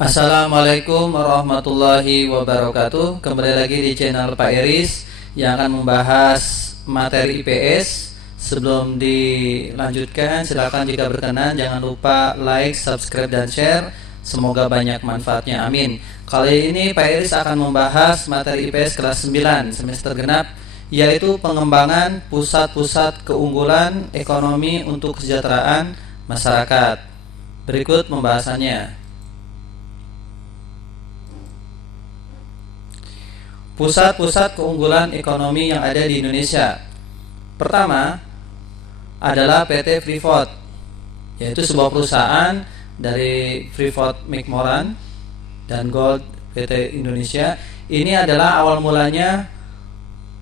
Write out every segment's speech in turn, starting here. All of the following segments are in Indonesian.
Assalamualaikum warahmatullahi wabarakatuh. Kembali lagi di channel Pak Iris yang akan membahas materi IPS. Sebelum dilanjutkan, silakan jika berkenan jangan lupa like, subscribe, dan share. Semoga banyak manfaatnya, amin. Kali ini Pak Iris akan membahas materi IPS kelas 9 semester genap, yaitu pengembangan pusat-pusat keunggulan ekonomi untuk kesejahteraan masyarakat. Berikut pembahasannya. Pusat-pusat keunggulan ekonomi yang ada di Indonesia. Pertama adalah PT Freeport, yaitu sebuah perusahaan dari Freeport McMoran dan Gold PT Indonesia. Ini adalah awal mulanya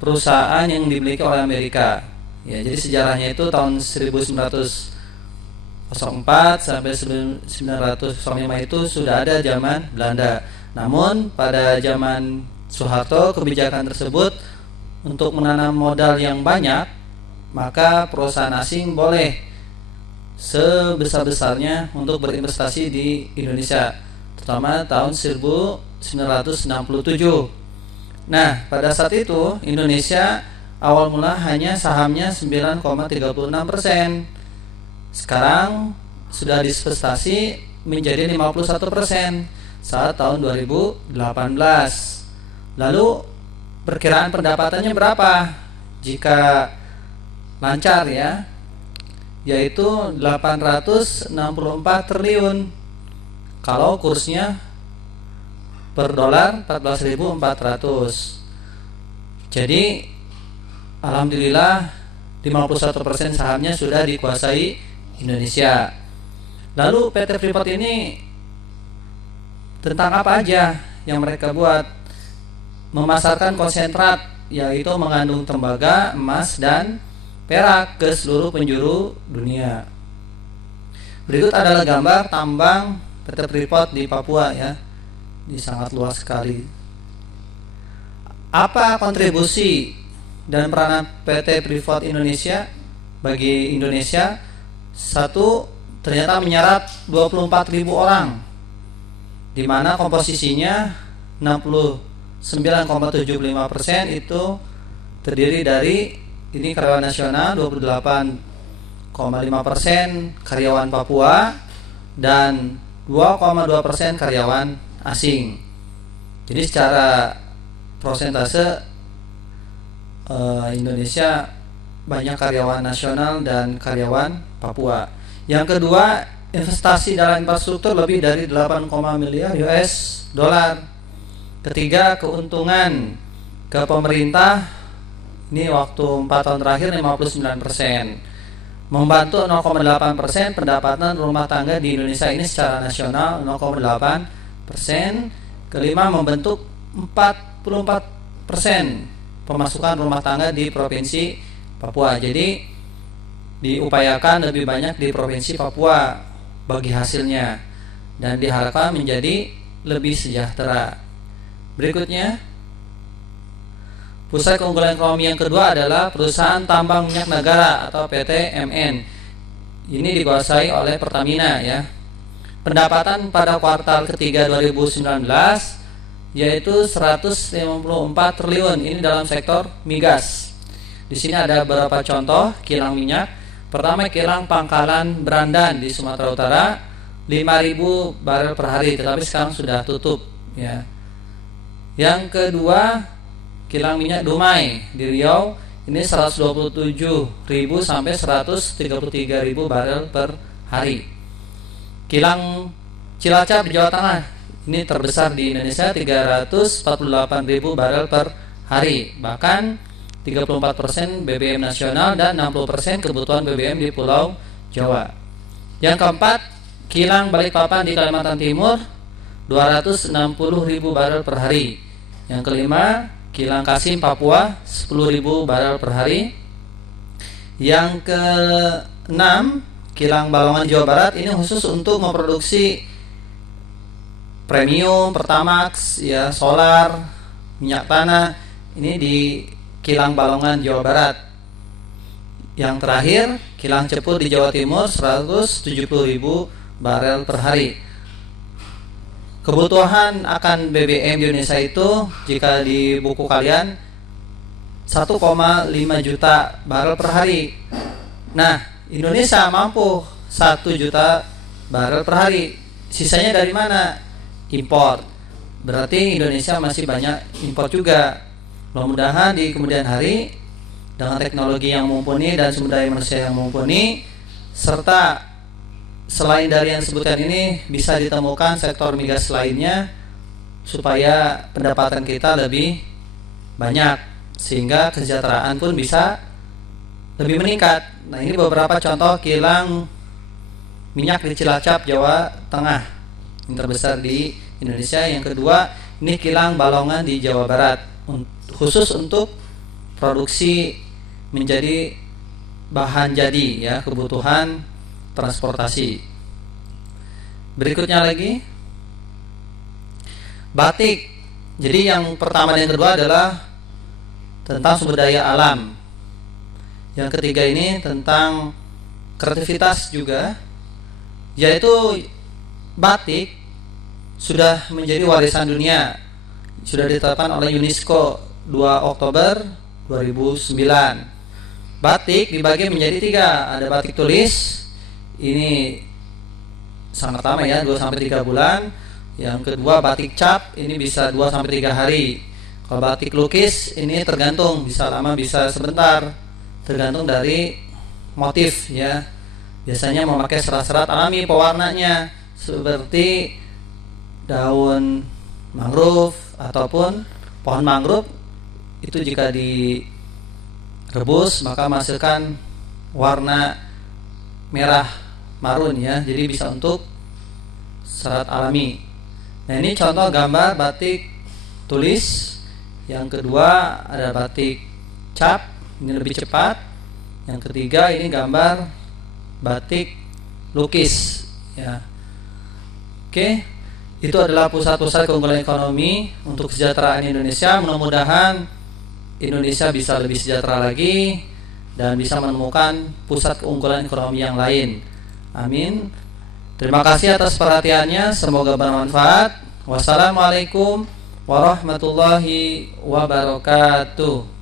perusahaan yang dimiliki oleh Amerika. Ya, jadi sejarahnya itu tahun 1904 sampai 1905 itu sudah ada zaman Belanda. Namun pada zaman Soeharto, kebijakan tersebut untuk menanam modal yang banyak, maka perusahaan asing boleh sebesar-besarnya untuk berinvestasi di Indonesia, terutama tahun 1967. Nah, pada saat itu Indonesia awal mula hanya sahamnya 9,36%. Sekarang sudah diinvestasi menjadi 51% saat tahun 2018. Lalu perkiraan pendapatannya berapa jika lancar ya, yaitu 864 triliun kalau kursnya per dolar 14.400. Jadi alhamdulillah 51% sahamnya sudah dikuasai Indonesia. Lalu PT Freeport ini tentang apa aja yang mereka buat? Memasarkan konsentrat, yaitu mengandung tembaga, emas, dan perak ke seluruh penjuru dunia. Berikut adalah gambar tambang PT Freeport di Papua ya. Ini sangat luas sekali. Apa kontribusi dan peranan PT Freeport Indonesia bagi Indonesia? Satu, ternyata menyerap 24.000 orang, di mana komposisinya 9,75% itu terdiri dari ini karyawan nasional, 28,5% karyawan Papua, dan 2,2% karyawan asing. Jadi secara prosentase Indonesia banyak karyawan nasional dan karyawan Papua. Yang kedua, investasi dalam infrastruktur lebih dari 8, miliar US dollar. Ketiga, keuntungan ke pemerintah ini waktu 4 tahun terakhir 59%. Membantu 0,8% pendapatan rumah tangga di Indonesia ini secara nasional 0,8%. Kelima, membentuk 44% pemasukan rumah tangga di Provinsi Papua. Jadi diupayakan lebih banyak di Provinsi Papua bagi hasilnya dan diharapkan menjadi lebih sejahtera. Berikutnya, pusat keunggulan ekonomi yang kedua adalah perusahaan tambang minyak negara atau PT MN. Ini dikuasai oleh Pertamina ya. Pendapatan pada kuartal ketiga 2019 yaitu 154 triliun. Ini dalam sektor migas. Di sini ada beberapa contoh kilang minyak. Pertama, kilang Pangkalan Berandan di Sumatera Utara, 5.000 barel per hari, tetapi sekarang sudah tutup ya. Yang kedua, kilang minyak Dumai di Riau, ini 127.000 sampai 133.000 barel per hari. Kilang Cilacap di Jawa Tengah, ini terbesar di Indonesia, 348.000 barel per hari. Bahkan 34% BBM nasional dan 60% kebutuhan BBM di Pulau Jawa. Yang keempat, kilang Balikpapan di Kalimantan Timur, 260.000 barel per hari. Yang kelima, kilang Kasim Papua, 10.000 barel per hari. Yang keenam, kilang Balongan Jawa Barat, ini khusus untuk memproduksi premium, Pertamax, ya, solar, minyak tanah. Ini di kilang Balongan Jawa Barat. Yang terakhir, kilang Ceput di Jawa Timur, 170.000 barel per hari. Kebutuhan akan BBM di Indonesia itu jika di buku kalian 1,5 juta barel per hari. Nah, Indonesia mampu 1 juta barel per hari. Sisanya dari mana? Impor. Berarti Indonesia masih banyak impor juga. Mudah-mudahan di kemudian hari dengan teknologi yang mumpuni dan sumber daya manusia yang mumpuni, serta selain dari yang disebutkan ini bisa ditemukan sektor migas lainnya supaya pendapatan kita lebih banyak sehingga kesejahteraan pun bisa lebih meningkat. Nah, ini beberapa contoh kilang minyak di Cilacap, Jawa Tengah, yang terbesar di Indonesia. Yang kedua, ini kilang Balongan di Jawa Barat, khusus untuk produksi menjadi bahan jadi ya, kebutuhan transportasi. Berikutnya lagi batik. Jadi yang pertama dan yang kedua adalah tentang sumber daya alam. Yang ketiga ini tentang kreativitas juga, yaitu batik sudah menjadi warisan dunia, sudah ditetapkan oleh UNESCO 2 Oktober 2009. Batik dibagi menjadi 3, ada batik tulis, ini sangat lama ya, 2-3 bulan. Yang kedua batik cap, ini bisa 2-3 hari. Kalau batik lukis ini tergantung, bisa lama bisa sebentar, tergantung dari motif ya. Biasanya memakai serat-serat alami pewarnanya seperti daun mangrove ataupun pohon mangrove. Itu jika direbus maka menghasilkan warna merah marun ya, jadi bisa untuk serat alami. Nah, ini contoh gambar batik tulis. Yang kedua ada batik cap, ini lebih cepat. Yang ketiga ini gambar batik lukis ya. Oke, itu adalah pusat-pusat keunggulan ekonomi untuk kesejahteraan Indonesia. Mudah-mudahan Indonesia bisa lebih sejahtera lagi dan bisa menemukan pusat keunggulan ekonomi yang lain. Amin. Terima kasih atas perhatiannya, semoga bermanfaat. Wassalamualaikum warahmatullahi wabarakatuh.